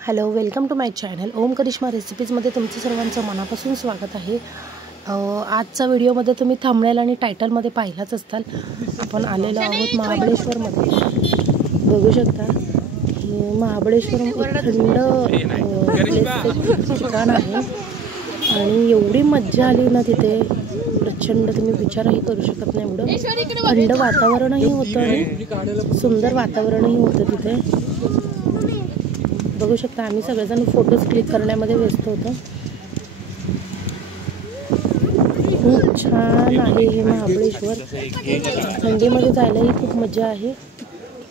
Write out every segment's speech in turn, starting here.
Hello, welcome to my channel Om Karishma रेसिपीजमध्ये तुमचं सर्वांचं मनापासून स्वागत आहे। आजचा व्हिडिओमध्ये तुम्ही थंबनेल आणि टायटलमध्ये पाहिलाच असताल, आपण आलेलो आहोत महाबळेश्वरमध्ये। बघू शकता हे महाबळेश्वर थंड ठिकाण आहे आणि एवढी मज्जा आली ना तिथे, प्रचंड तुम्ही विचारही करू शकत नाही। एवढं थंड वातावरणही होतं आणि सुंदर वातावरणही होतं तिथे। बघू शकता आम्ही सगळेजण फोटोज क्लिक करण्यामध्ये व्यस्त होतो। खूप छान आहे हे महाबळेश्वर, थंडीमध्ये जायलाही खूप मजा आहे।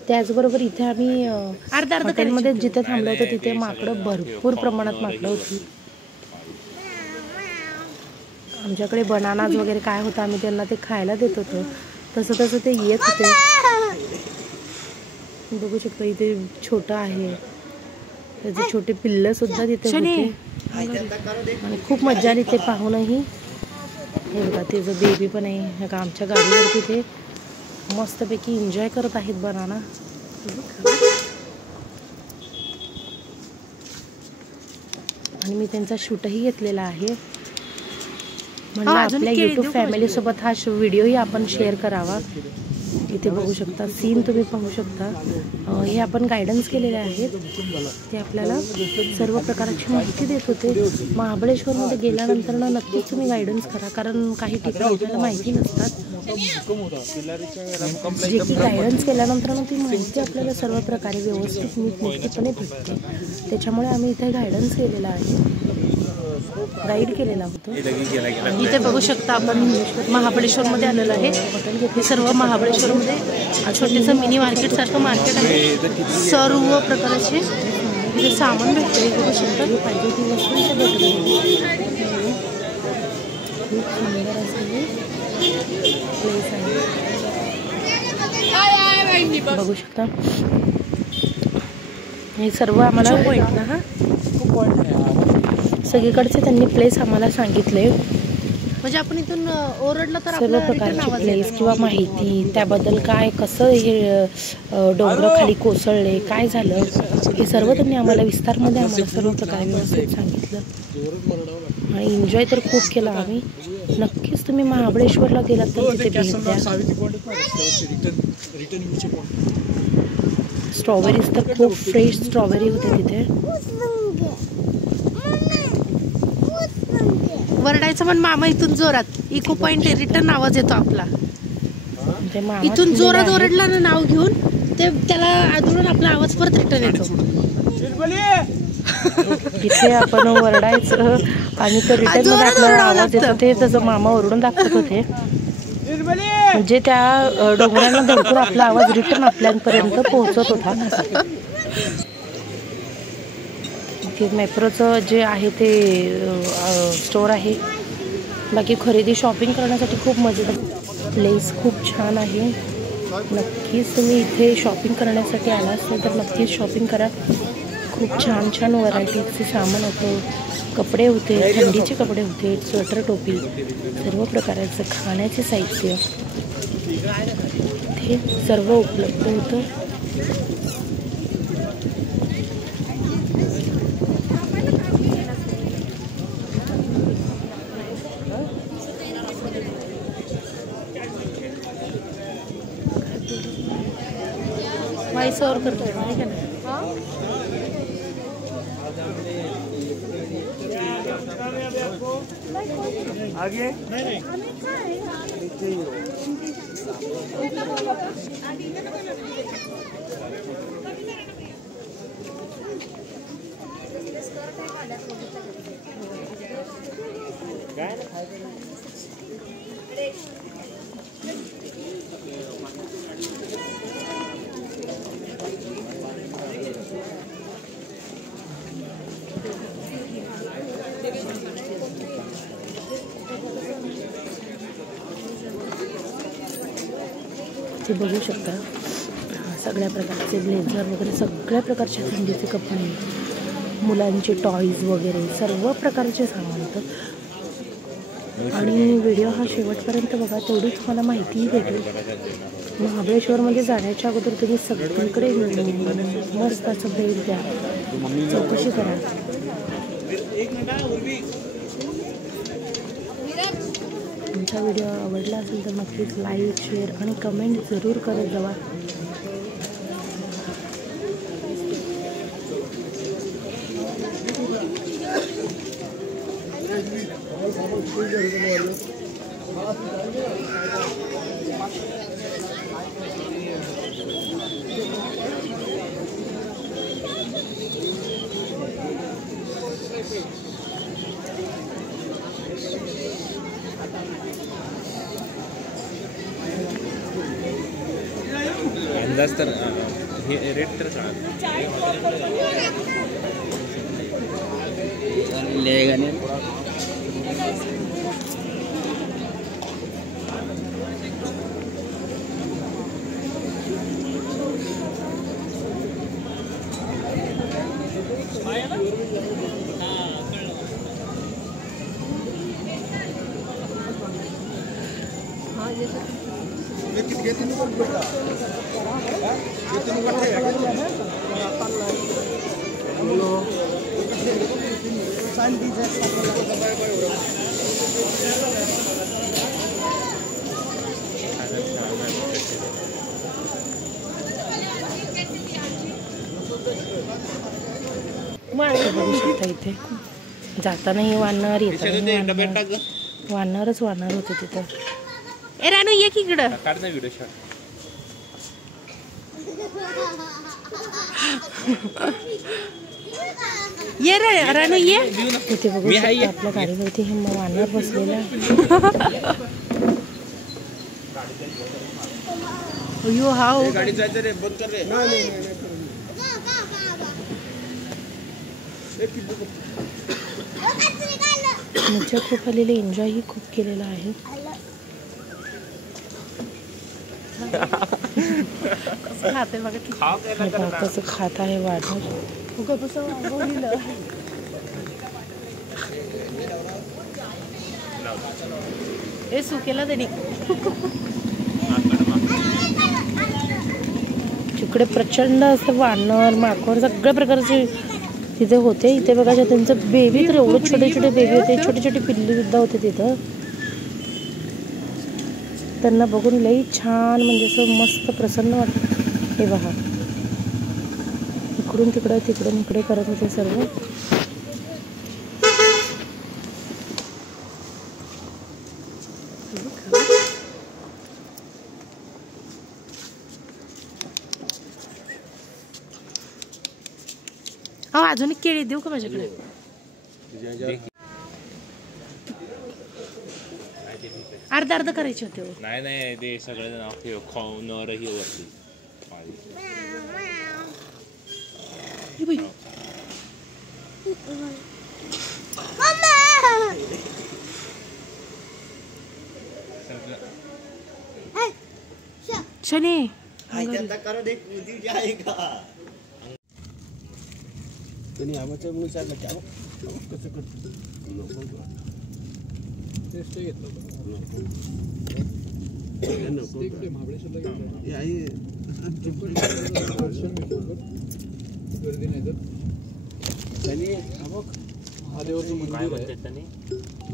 त्याचबरोबर इथे आम्ही हॉटेलमध्ये जिथे थांबलो होतो तिथे माकडं भरपूर प्रमाणात माकडं होती। आमच्याकडे बनानाज वगैरे काय होतं आम्ही त्यांना ते खायला देत होतो, तसं तसं ते येत होते। बघू शकतो इथे छोटं आहे, त्याचे छोटे पिल्लं सुद्धा तिथे होते आणि खूप मजा आली ते पाहूनही। हे बघा त्याचं बेबी पण आहे का आमच्या गाडीवरती, ते मस्तपैकी एन्जॉय करत आहेत बनाना। आणि मी त्यांचा शूटही घेतलेला आहे, म्हणजे आपल्या यूट्यूब फॅमिली सोबत हा व्हिडिओही आपण शेअर करावा। इथे बघू शकता सीन तुम्ही पाहू शकता, हे आपण गायडन्स केलेले आहेत, ते आपल्याला सर्व प्रकारची माहिती देत होते। महाबळेश्वरमध्ये गेल्यानंतर नक्कीच तुम्ही गायडन्स करा, कारण काही ठिकाणी आपल्याला माहिती नसतात, जे की गायडन्स केल्यानंतर ती माहिती आपल्याला सर्व प्रकारे व्यवस्थित नीटनेटकेपणे भेटते। त्याच्यामुळे आम्ही इथे गायडन्स केलेला आहे, गाईड केलेला होतो। इथे बघू शकता आपण महाबळेश्वरमध्ये आलेलं आहे। हे सर्व महाबळेश्वरमध्ये छोटेसं मिनी मार्केट सारखं मार्केट आहे, सर्व प्रकारचे इथे सामान भेटते। बघू शकता पाहिजे ती वस्तू इथे भेटते। खूप सुंदर असं प्लेस आहे, बघू शकता हे सर्व आम्हाला सगळीकडचे त्यांनी प्लेस आम्हाला सांगितले, म्हणजे आपण इथून ओरडलं तर सर्व प्रकारचे प्लेस किंवा माहिती त्याबद्दल, काय कसं हे डोंगर खाली कोसळले, काय झालं, हे सर्व त्यांनी आम्हाला विस्तारमध्ये आम्हाला सर्व प्रकारे व्यवस्थित सांगितलं आणि एन्जॉय तर खूप केला आम्ही। नक्कीच तुम्ही महाबळेश्वरला गेलात तर तिथे भेट द्या। स्ट्रॉबेरीज तर खूप फ्रेश स्ट्रॉबेरी होते तिथे। वरडायचं पण मामा इथून जोरात, इको पॉइंट रिटर्न आवाज येतो आपला, इथून जोरात ओरडला ना नाव घेऊन, ते त्याला आदळून आपला आवाज परत रिटर्न येतो। तिथे आपण वरडायचं आणि तो रिटर्न मध्ये आपला आवाज येतो, ते तसं मामा ओरडून दाखवत होते, म्हणजे त्या डोंगरांना धडकून आपला आवाज रिटर्न आपल्यापर्यंत पोहोचत होता। मेप्रोचं जे आहे ते स्टोर आहे, बाकी खरेदी शॉपिंग करण्यासाठी खूप मजेदार प्लेस, खूप छान आहे। नक्कीच तुम्ही इथे शॉपिंग करण्यासाठी आला असेल तर नक्कीच शॉपिंग करा। खूप छान छान व्हरायटीचे सामान होतं, कपडे होते, थंडीचे कपडे होते, स्वेटर टोपी, सर्व प्रकारचं खाण्याचे साहित्य हे सर्व उपलब्ध होतं। वॉइस ओवर करतो आहे का आगे ते बघू शकता सगळ्या प्रकारचे ब्लेझर वगैरे, सगळ्या प्रकारचे थंडीचे कपडे, मुलांचे टॉईज वगैरे सर्व प्रकारचे सामान होतं। आणि व्हिडिओ हा शेवटपर्यंत बघा, तेवढी तुम्हाला माहितीही भेटेल। महाबळेश्वरमध्ये जाण्याच्या अगोदर तुम्ही सगळीकडे मस्त असं भेट द्या, चौकशी करा. तुमचा व्हिडिओ आवडला असेल तर नक्कीच लाईक, शेअर आणि कमेंट जरूर करत जावा. अंदाज तर हे रेट तर बघू शकता इथे जातानाही वाढणार, येतानाही वाढणारच होते तिथं. ए रानू ये की इकडं. ये रे रानू ये. इथे बघू शकता आपल्या गाडीवरती हे वानर बसलेला. अयो हाव गाडी जायचं रे, बंद कर रे. मजा खूप आलेली, एन्जॉयही खूप केलेला आहे. कसं खात आहे वाढणार. हे सुकेला तरी तिकडे प्रचंड असं वानर, माकड सगळ्या प्रकारचे तिथे होते. इथे बघा त्यांचं बेबी तर एवढे छोटे छोटे बेबी होते, छोटे छोटे पिल्ली सुद्धा होते तिथं. त्यांना बघून लई छान म्हणजे असं मस्त प्रसन्न वाटत. हे बघा इकडून तिकडं तिकडून इकडे करत होते सर्व. अजून एक केळी देऊ का माझ्याकडे. अर्ध अर्ध करायचे होते. नाही नाही ते सगळे खाऊनही वरती. शनी आवाच्या म्हणून सांगा कसं करतो. महादेवाचं मंदिर आहे.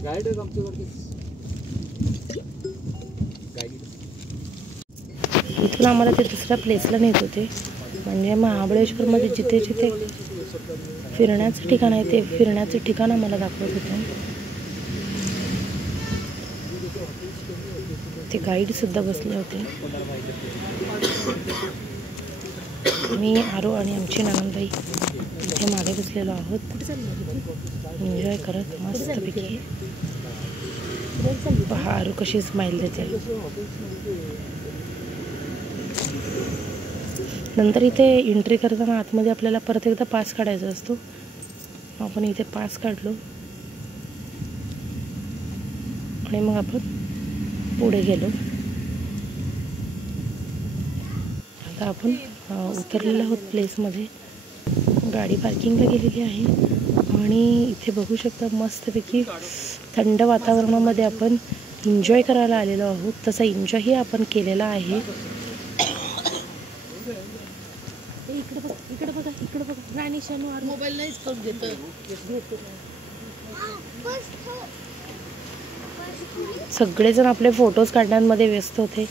गाईड आहे आमच्यावरती. इथून आम्हाला ते दुसऱ्या प्लेसला नेत होते. म्हणजे महाबळेश्वरमध्ये जिथे जिथे फिरण्याचं ठिकाण आहे ते फिरण्याचं ठिकाण आम्हाला दाखवत होते. ते गाईड सुद्धा बसले होते. मी आरो आणि आमची ननंदबाई इथे मागे बसलेलो आहोत, एन्जॉय करत मस्तपैकी. पहा आरो कशी स्माइल देते. नंतर इथे एंट्री करताना आतमध्ये आपल्याला परत एकदा पास काढायचा असतो. आपण इथे पास काढलो आणि मग आपण पुढे गेलो. आता आपण उतरलेलो आहोत प्लेसमध्ये. गाडी पार्किंगला गेलेली आहे आणि इथे बघू शकता मस्तपैकी थंड वातावरणामध्ये आपण एन्जॉय करायला आलेलो आहोत. तसा एन्जॉयही आपण केलेला आहे. इकडे बघा, इकडे बघा, इकडे बघा. राणी शानू मोबाईल नाहीच करून देत. सगळेजण आपले फोटोज काढण्यामध्ये व्यस्त होते.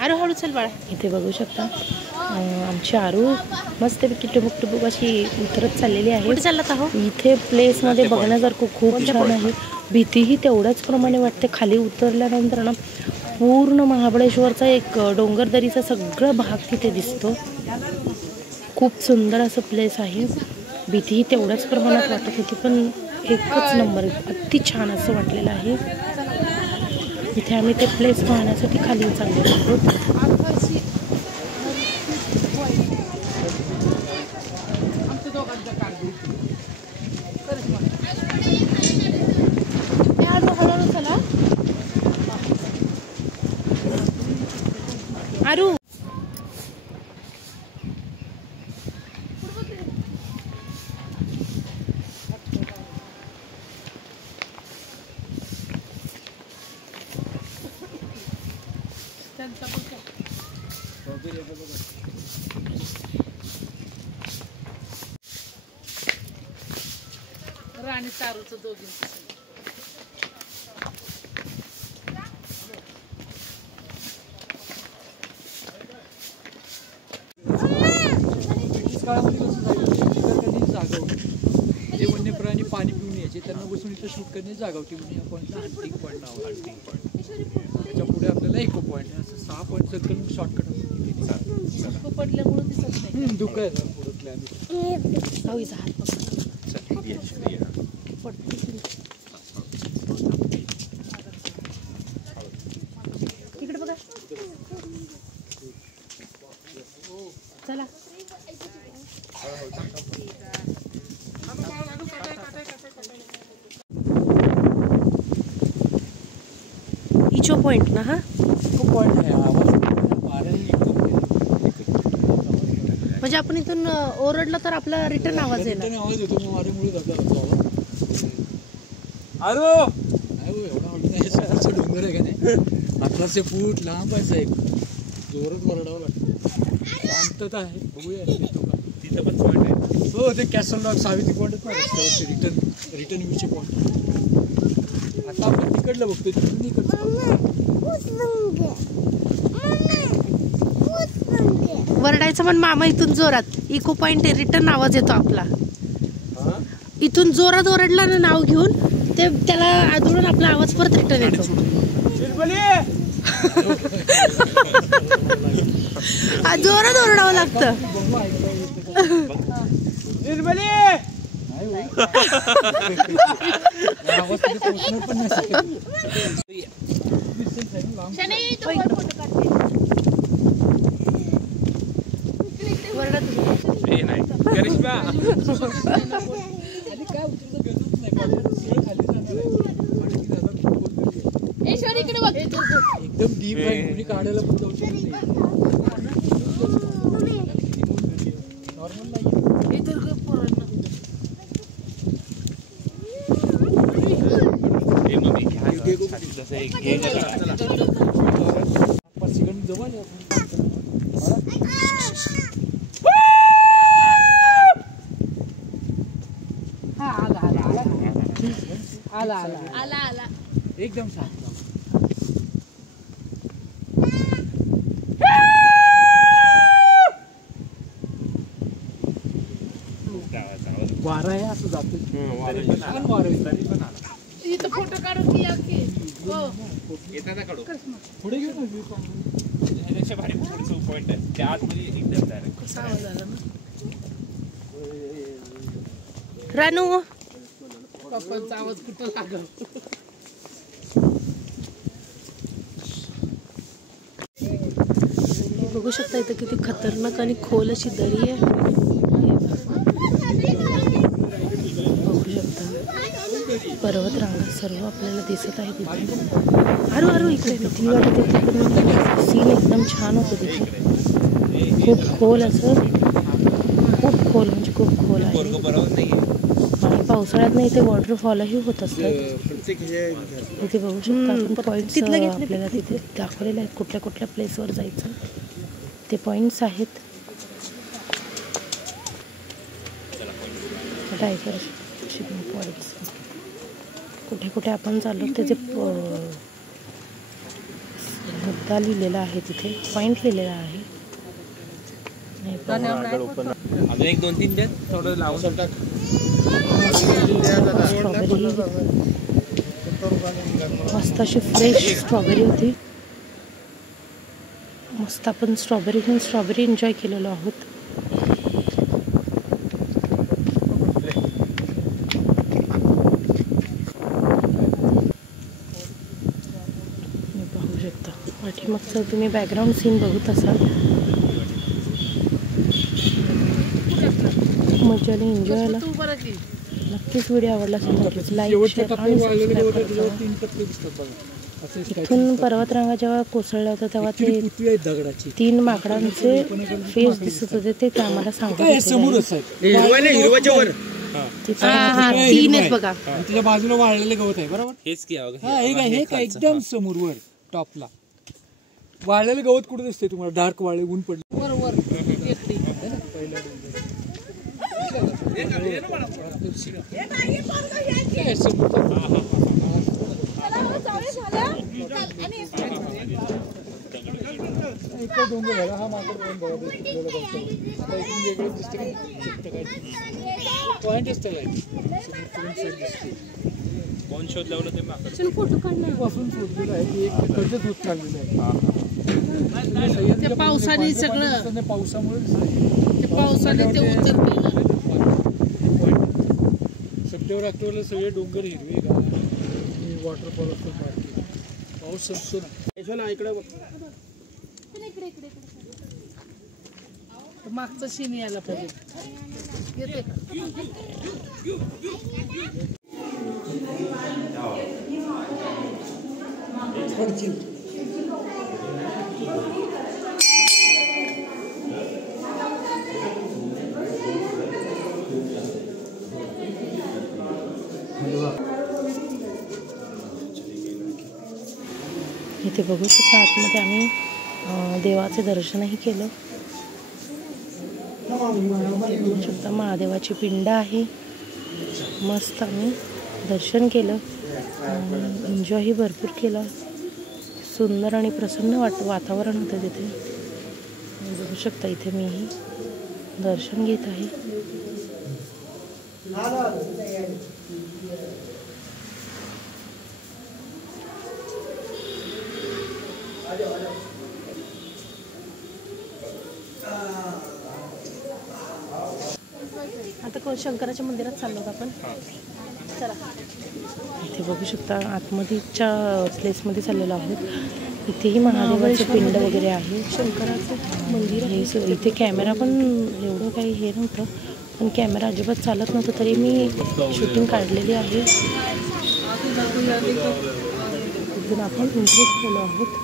आरू हळू चल बाळा. इथे बघू शकता आमची आरू मस्तपैकी टुबुक अशी उतरत चाललेली आहे. कुठे चालत आहो? इथे प्लेसमध्ये बघण्यासारखं खूप छान आहे. भीतीही तेवढ्याच प्रमाणे वाटते. खाली उतरल्यानंतर ना पूर्ण महाबळेश्वरचा एक डोंगरदरीचा सगळा भाग तिथे दिसतो. खूप सुंदर असं प्लेस आहे. भीतीही तेवढ्याच प्रमाणात वाटत होती, पण एकच नंबर अति छान असं वाटलेलं आहे. इथे आम्ही ते प्लेस पाहण्यासाठी खाली चाललो आहोत. हळूहळू चला आरू. राणी चारूचं दोघींचं काळामध्ये कसं झालं, जागा होती. जे वन्य प्राणी पाणी पिऊन यायचे त्यांना बसून इथं शूट करण्याची जागा होती. म्हणजे या पॉईंटला हंटिंग पॉईंट नाव. हंटिंग पॉईंट त्याच्या पुढे आपल्याला इको पॉईंट आहे. असं 6 पॉईंट सर्कल शॉर्टकट होतो. पडल्यामुळे दिसत नाही. धुकं आहे पुढे हात तिकडे बघा. चला इचो पॉइंट ना. हा पॉईंट आहे. म्हणजे आपण इथून ओरडलं तर आपला रिटर्न आवाज येणार. आवाज येतो. मग वाऱ्यामुळे जातो आरो. एवढा आवडत डोंगर आहे का नाही. 1800 फूट लांब आहे साहेब. जोरात वरडावं लागतं. शांतता आहे. बघूया तिथं पण पॉईंट आहे. हो ते कॅसल लॉक सावित्री पॉईंट ना रस्त्यावरचे रिटर्न व्ह्यूचे पॉईंट. आता आपण तिकडलं बघतोय. तिकडून इकडचं वरडायचं पण मामा इथून जोरात. इको पॉइंट रिटर्न आवाज येतो आपला. इथून जोरात ओरडला ना नाव घेऊन ते त्याला आदळून आपला आवाज परत रिटर्न येतो. जोरात ओरडावं लागतं. एकदम डीप आहे. कुणी काढायला पण जाऊ शकत नाही. नॉर्मल नाही. जवळ आला एकदम शांत. वारा आहे असं जातो. इथं फोटो काढून पुढे घेऊ ना. त्यापेक्षा भारी पुढचं पॉईंट आहे. त्या आतमध्ये एकदम डायरेक्ट कसा आवाज आला ना. रानू पप्पांचा आवाज कुठं लागल. बघू शकता इथं किती खतरनाक आणि खोल अशी दरी आहे. बघू शकता पर्वत रांगा सर्व आपल्याला दिसत आहे तिथे. आरू इकडे भीती वाटते तिकडे. सीन एकदम छान होतं तिथे. खूप खोल असं. खूप खोल म्हणजे खूप खोल आहे. आणि पावसाळ्यात नाही इथे वॉटरफॉलही होत असतात. इथे बघू शकता आपण पॉईंट्स आपल्याला तिथे दाखवलेले आहेत कुठल्या कुठल्या प्लेसवर जायचं. ते पॉईंट्स आहेत. टायगर शिपिंग पॉईंट्स कुठे कुठे आपण चाललो त्याचे मुद्दा लिहिलेला आहे, तिथे पॉईंट लिहिलेला आहे. अजून एक 2-3 द्या, थोडं लावून टाक. स्ट्रॉबेरी मस्त अशी फ्रेश स्ट्रॉबेरी होती. मस्त आपण स्ट्रॉबेरी एन्जॉय केलेलो आहोत. पाहू शकता पाठीमागचं तुम्ही बॅकग्राऊंड सीन बघत असाल. मजाने एन्जॉयला नक्कीच व्हिडिओ आवडला असेल नक्कीच लाईक शेअर आणि सबस्क्राईब करा. इथून पर्वतरांगा जेव्हा कोसळल्या होत्या तेव्हा ते 3 माकडांचे फेस दिसत होते, ते आम्हाला सांगत होते. 3 आहेत बघा. त्याच्या बाजूला वाळलेले गवत आहे बरोबर. हेच की हे काय एकदम समोर वर टॉपला वाळलेलं गवत कुठे दिसते तुम्हाला? डार्क वाळले ऊन पडले वर डोंगर झाला हा मागं पॉइंट असतं कोण शोध लावलं ते फोटो काढणार पासून शोधलेलं आहे की एक कर्ज दूध काढलेलं आहे. पावसाने सगळं पावसाने ते उतरते. सप्टेंबर ऑक्टोबरला सगळे डोंगर हिरवे आणि वॉटरफॉल असतो. पाऊस संपतो ना इकडे मागचं सीन यायला पाहिजे. येते का? इथे बघू शकता आतमध्ये आम्ही देवाचे दर्शनही केलं. बघू शकता महादेवाची पिंड आहे. मस्त आम्ही दर्शन केलं, एन्जॉयही भरपूर केला. सुंदर आणि प्रसन्न वातावरण होतं तिथे. बघू शकता इथे मीही दर्शन घेत आहे. आता शंकराच्या मंदिरात चाललो आपण. चला इथे बघू शकता आतमध्येच्या प्लेसमध्ये चाललेलो आहोत. इथेही महादेवाचे पिंड वगैरे आहे. शंकराचं मंदिर आहे. इथे कॅमेरा पण एवढं काही हे नव्हतं, पण कॅमेरा अजिबात चालत नव्हतं तरी मी शूटिंग काढलेली आहे. इथून आपण एंट्री केलो आहोत.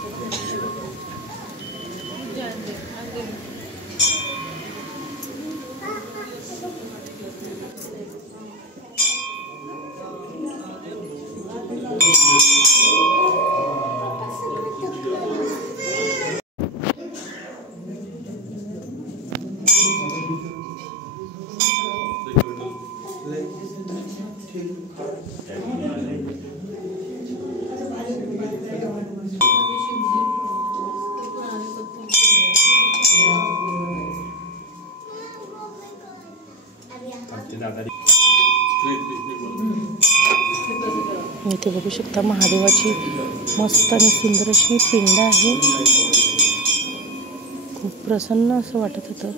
इथे बघू शकता महादेवाची मस्त आणि सुंदर अशी पिंड आहे. खूप प्रसन्न असं वाटत होतं.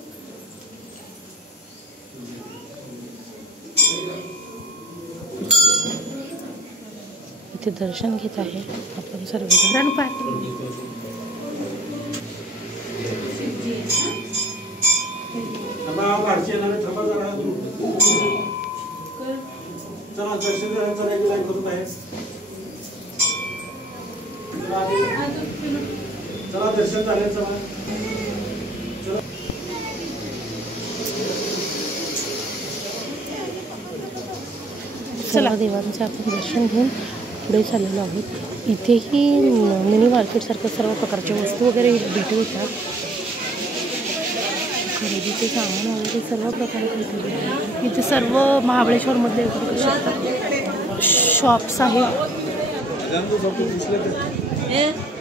इथे दर्शन घेत आहे आपण सर्वजण. चला दर्शन करायचं लाईन करून आहे. चला दर्शन झालं. चला देवांचं आपण दर्शन घेऊन पुढे चाललेलो आहोत. इथेही मिनी मार्केटसारखं सर्व प्रकारच्या वस्तू वगैरे भेटू होतात. खरेदीचे सामान वगैरे सर्व प्रकारे भेटू भेटतात. इथे सर्व महाबळेश्वरमधले बघू शकता शॉप्स आहेत.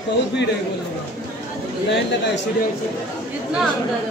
बहुत भीड़ है बोलो लाइन लगा है सीढ़ियों से इतना अंदर है.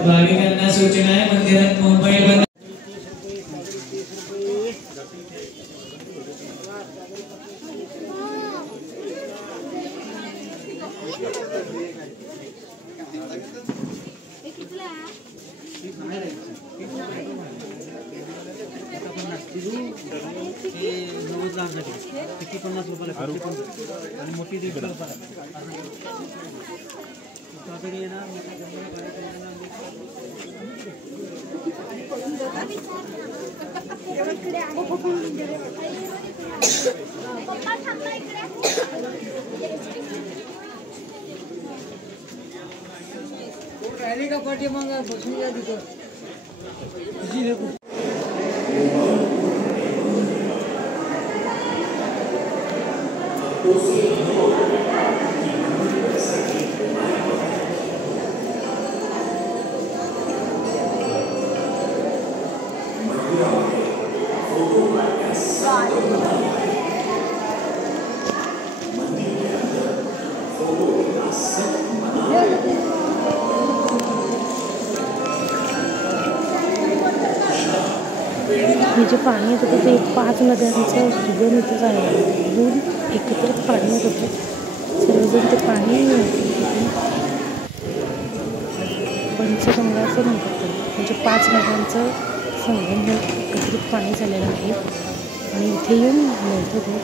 भाविकांना सूचना आहे मंदिरात मोबाईल बंद. मोठी राहिली का पाठी मग बसून या तिथं. हे जे पाणी येत होतं ते 5 नद्यांचं सुगम इथंच आहे. दूर एकत्रित पाणी येत होतं. सर्वजण ते पाणी पंचगंगा असं म्हणतात. म्हणजे 5 नद्यांचं संगम हे एकत्रित पाणी झालेलं आहे आणि इथे येऊन मिळतं ते.